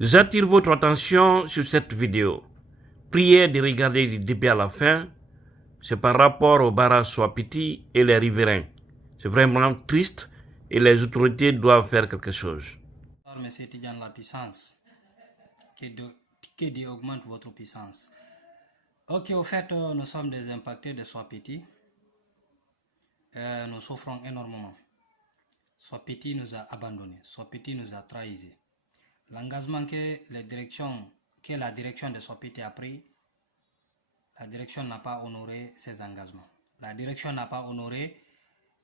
J'attire votre attention sur cette vidéo. Priez de regarder du début à la fin. C'est par rapport au barrage Swapiti et les riverains. C'est vraiment triste et les autorités doivent faire quelque chose. Monsieur Tidjane, la puissance, que Dieu augmente votre puissance. Ok, au fait, nous sommes des impactés de Swapiti. Nous souffrons énormément. Swapiti nous a abandonnés. Swapiti nous a trahis. L'engagement que la direction de Swapiti a pris, la direction n'a pas honoré ses engagements. La direction n'a pas honoré,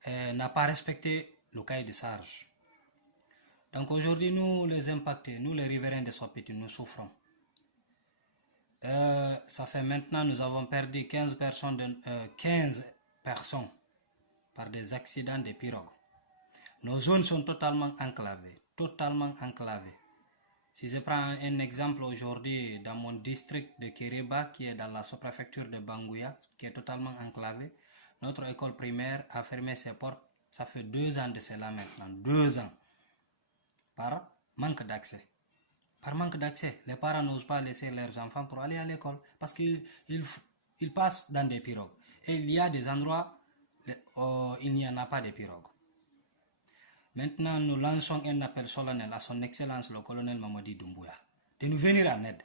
n'a pas respecté le cahier de charge. Donc aujourd'hui, nous les impactés, nous les riverains de Swapiti, nous souffrons. Ça fait maintenant, nous avons perdu 15 personnes par des accidents de pirogues. Nos zones sont totalement enclavées. Si je prends un exemple aujourd'hui dans mon district de Kireba, qui est dans la sous-préfecture de Bangouya, qui est totalement enclavé, notre école primaire a fermé ses portes. Ça fait 2 ans de cela maintenant, 2 ans, par manque d'accès. Par manque d'accès, les parents n'osent pas laisser leurs enfants pour aller à l'école parce qu'ils passent dans des pirogues. Et il y a des endroits où il n'y en a pas de pirogues. Maintenant, nous lançons un appel solennel à son Excellence le colonel Mamadi Doumbouya de nous venir en aide,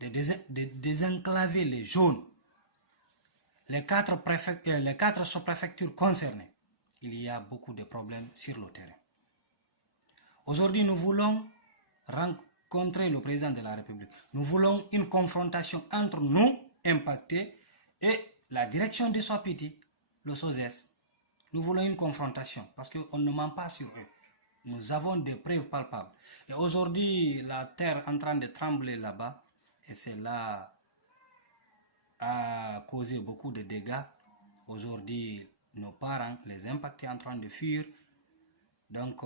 de désenclaver les zones, les 4 sous-préfectures concernées. Il y a beaucoup de problèmes sur le terrain. Aujourd'hui, nous voulons rencontrer le président de la République. Nous voulons une confrontation entre nous, impactés, et la direction de Swapiti, le SOSES. Nous voulons une confrontation parce qu'on ne ment pas sur eux. Nous avons des preuves palpables. Et aujourd'hui, la terre est en train de trembler là-bas. Et cela a causé beaucoup de dégâts. Aujourd'hui, nos parents, les impactés, en train de fuir. Donc,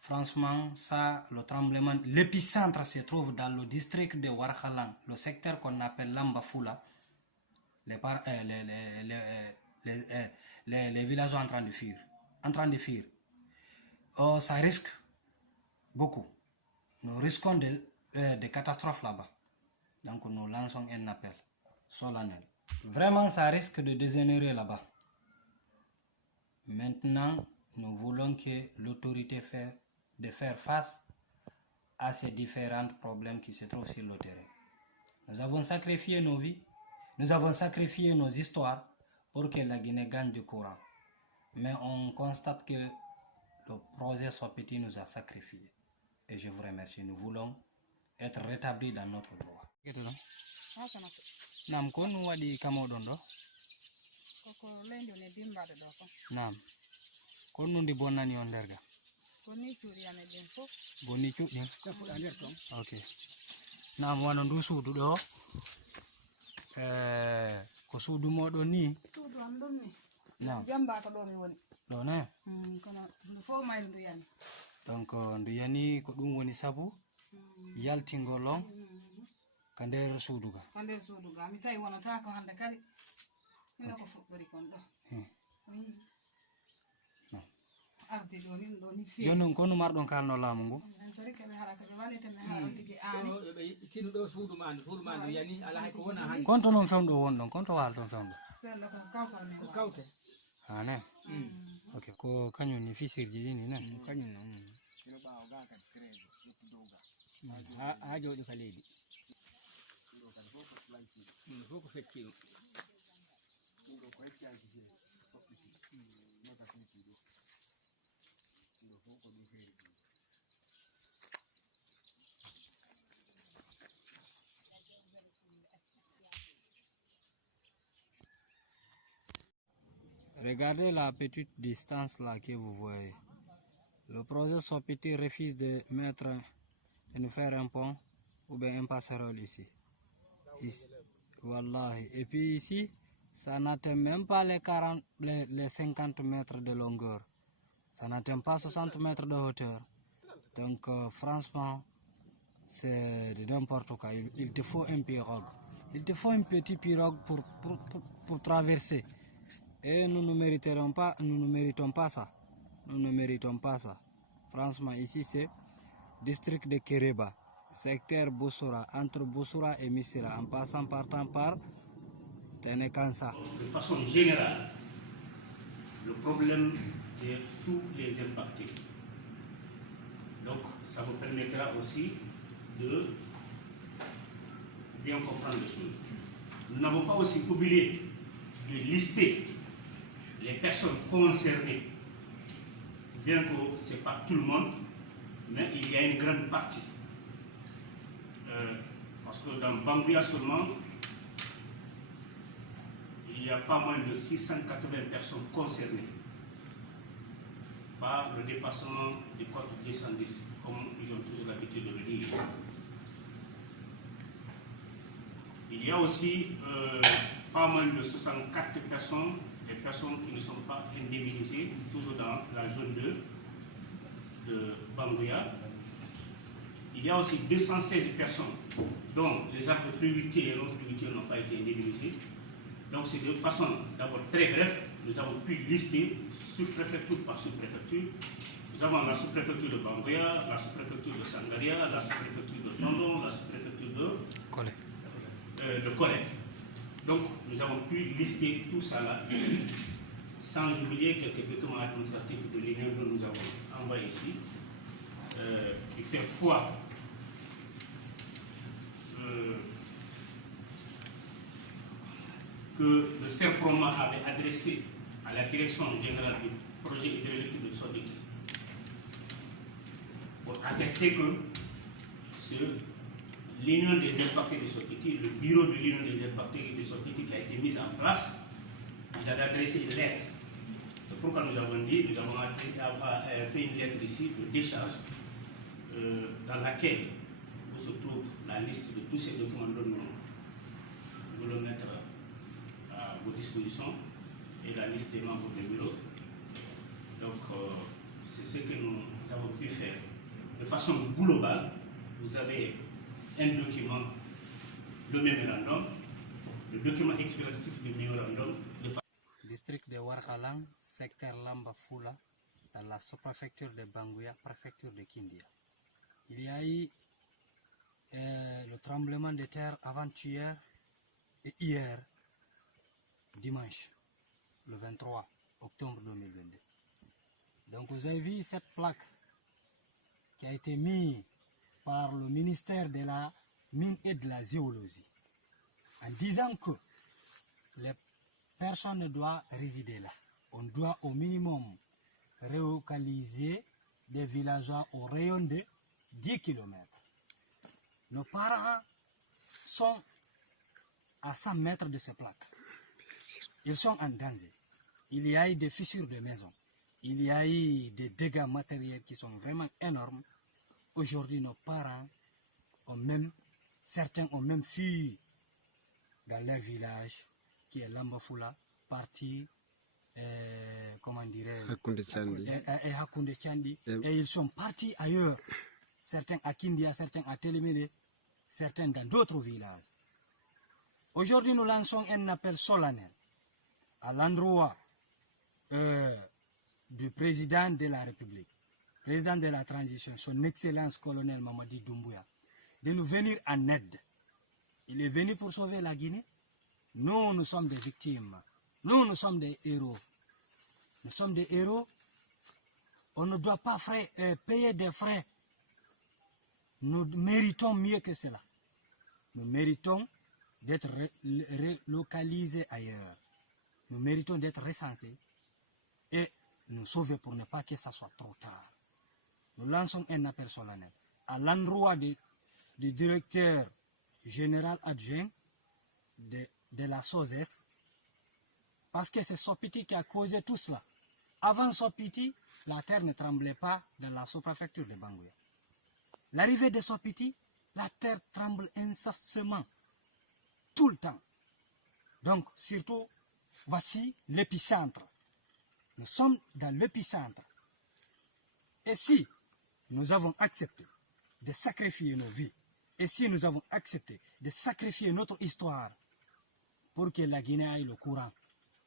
franchement, ça, le tremblement, l'épicentre se trouve dans le district de Warkhalang, le secteur qu'on appelle Lambafula. Les villageois en train de fuir. Oh, ça risque beaucoup. Nous risquons des catastrophes là-bas. Donc, nous lançons un appel solennel. Vraiment, ça risque de dégénérer là-bas. Maintenant, nous voulons que l'autorité faire face à ces différents problèmes qui se trouvent sur le terrain. Nous avons sacrifié nos vies, nous avons sacrifié nos histoires pour que la Guinée gagne du courant. Mais on constate que le projet Swapiti nous a sacrifiés. Et je vous remercie. Nous voulons être rétablis dans notre droit. Nam ko nu wadi kamodon do? Koko lendo ne dimbade do ko. Nam. Ko nundi bonnani on derga? Bonni cuuriyane den fof. Bonni cuuɗi fuɗa nder ton. Ok. Nam wano ndu suudu ɗo ko suudu moɗon ni? Suudu am ɗon ni. Nam. Jamba ko ɗo mi woni. Ɗo ne? Kono ndu fof mayl ndu yani. Donc ndu yani ko ɗum woni sabu yaltingolon ka nder suudu ga. Ka nder suudu ga mi tawi wonata ko hande kadi. Ina ko fuɗɗori kon ɗo. Arde ɗo ni feewi. Joni ko nu marɗon kalno laamu ngu? Tori keɓe haɗa koɓe wallita mi haɗa tigi aani. Ɓe tinuɗo suudu ma ndu yani ala hay ko wona han. Konto noon fewɗo wonɗon, konto waal ton fewɗo? Fewɗo kon kawtal mi Ko kawte. Ne? Ok, ko kañum ni fisirji ɗi ni ne? Kañum non. Ha jooɗi ka leydi. Fof ko feccima. Regardez la petite distance là que vous voyez. Le projet Swapiti refuse de nous faire un pont ou bien un passerelle ici. Wallahi. Et puis ici, ça n'atteint même pas les 50 mètres de longueur. Ça n'atteint pas 60 mètres de hauteur. Donc franchement, c'est de n'importe quoi. Il te faut un pirogue. Il te faut une petite pirogue pour traverser. Et nous ne méritons pas ça. Nous ne méritons pas ça. Franchement, ici c'est district de Kireba. secteur Boussura, entre Boussura et Missira, en passant par Tenekansa. De façon générale, le problème de tous les impactés. Donc, ça vous permettra aussi de bien comprendre les choses. Nous n'avons pas aussi oublié de lister les personnes concernées, bien que ce n'est pas tout le monde, mais il y a une grande partie. Parce que dans Banguya seulement, il y a pas moins de 680 personnes concernées par le dépassement des cotes 210, comme ils ont toujours l'habitude de le dire. Il y a aussi pas moins de 64 personnes, des personnes qui ne sont pas indemnisées, toujours dans la zone 2 de Banguya. Il y a aussi 216 personnes dont les arbres fruitiers et non fruitiers n'ont pas été indemnisés. Donc c'est de façon d'abord très bref, nous avons pu lister sous-préfecture par sous-préfecture. Nous avons la sous-préfecture de Banguya, la sous-préfecture de Sangaria, la sous-préfecture de Tondon, la sous-préfecture de Collet. Donc nous avons pu lister tout ça là ici, sans oublier quelques documents administratifs de l'Union que nous avons envoyés ici, qui fait foi que le CERPROMA avait adressé à la direction générale du projet hydroélectrique de Sodiki pour attester que l'union des impactés de Sodiki, le bureau de l'union des impactés de Sodiki qui a été mis en place, ils avaient adressé une lettre. C'est pourquoi nous avons dit, nous avons fait une lettre ici de décharge dans laquelle se trouve la liste de tous ces documents dont nous voulons mettre à vos dispositions et la liste des membres du bureau. Donc, c'est ce que nous avons pu faire. De façon globale, vous avez un document, le mémorandum, le document explicatif du mémorandum. District de Warkalang, secteur Lamba Fula, dans la sous-préfecture de Banguya, préfecture de Kindia. Il y a eu le tremblement de terre avant-hier et hier, dimanche, le 23 octobre 2022. Donc vous avez vu cette plaque qui a été mise par le ministère de la Mine et de la Géologie en disant que les personnes ne doivent résider là. On doit au minimum relocaliser des villageois au rayon de 10 km. Nos parents sont à 100 mètres de ces plaques. Ils sont en danger. Il y a eu des fissures de maisons. Il y a eu des dégâts matériels qui sont vraiment énormes. Aujourd'hui, nos parents certains ont même fui dans leur village, qui est Lambafula, parti, comment dirais-je, Hakounde Chandi, et ils sont partis ailleurs. Certains à Kindia, certains à Téléméré, certains dans d'autres villages. Aujourd'hui, nous lançons un appel solennel à l'endroit du président de la République, président de la transition, son excellence colonel Mamadi Doumbouya, de nous venir en aide. Il est venu pour sauver la Guinée. Nous sommes des victimes. Nous sommes des héros. Nous sommes des héros. On ne doit pas payer des frais. Nous méritons mieux que cela. Nous méritons d'être relocalisés ailleurs. Nous méritons d'être recensés et nous sauver pour ne pas que ça soit trop tard. Nous lançons un appel solennel à l'endroit du directeur général adjoint de la SOSES, parce que c'est Sopiti qui a causé tout cela. Avant Sopiti, la terre ne tremblait pas dans la sous-préfecture de Banguya. L'arrivée de Sopiti, la terre tremble incessamment, tout le temps. Donc, surtout, voici l'épicentre. Nous sommes dans l'épicentre. Et si nous avons accepté de sacrifier nos vies, et si nous avons accepté de sacrifier notre histoire pour que la Guinée aille le courant,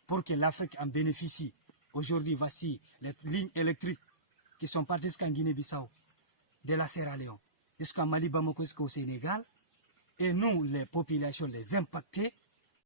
pour que l'Afrique en bénéficie, aujourd'hui, voici les lignes électriques qui sont parties jusqu'en Guinée-Bissau, de la Sierra Leone. jusqu'à Mali Bamako, jusqu'au Sénégal. Et nous, les populations, les impactés,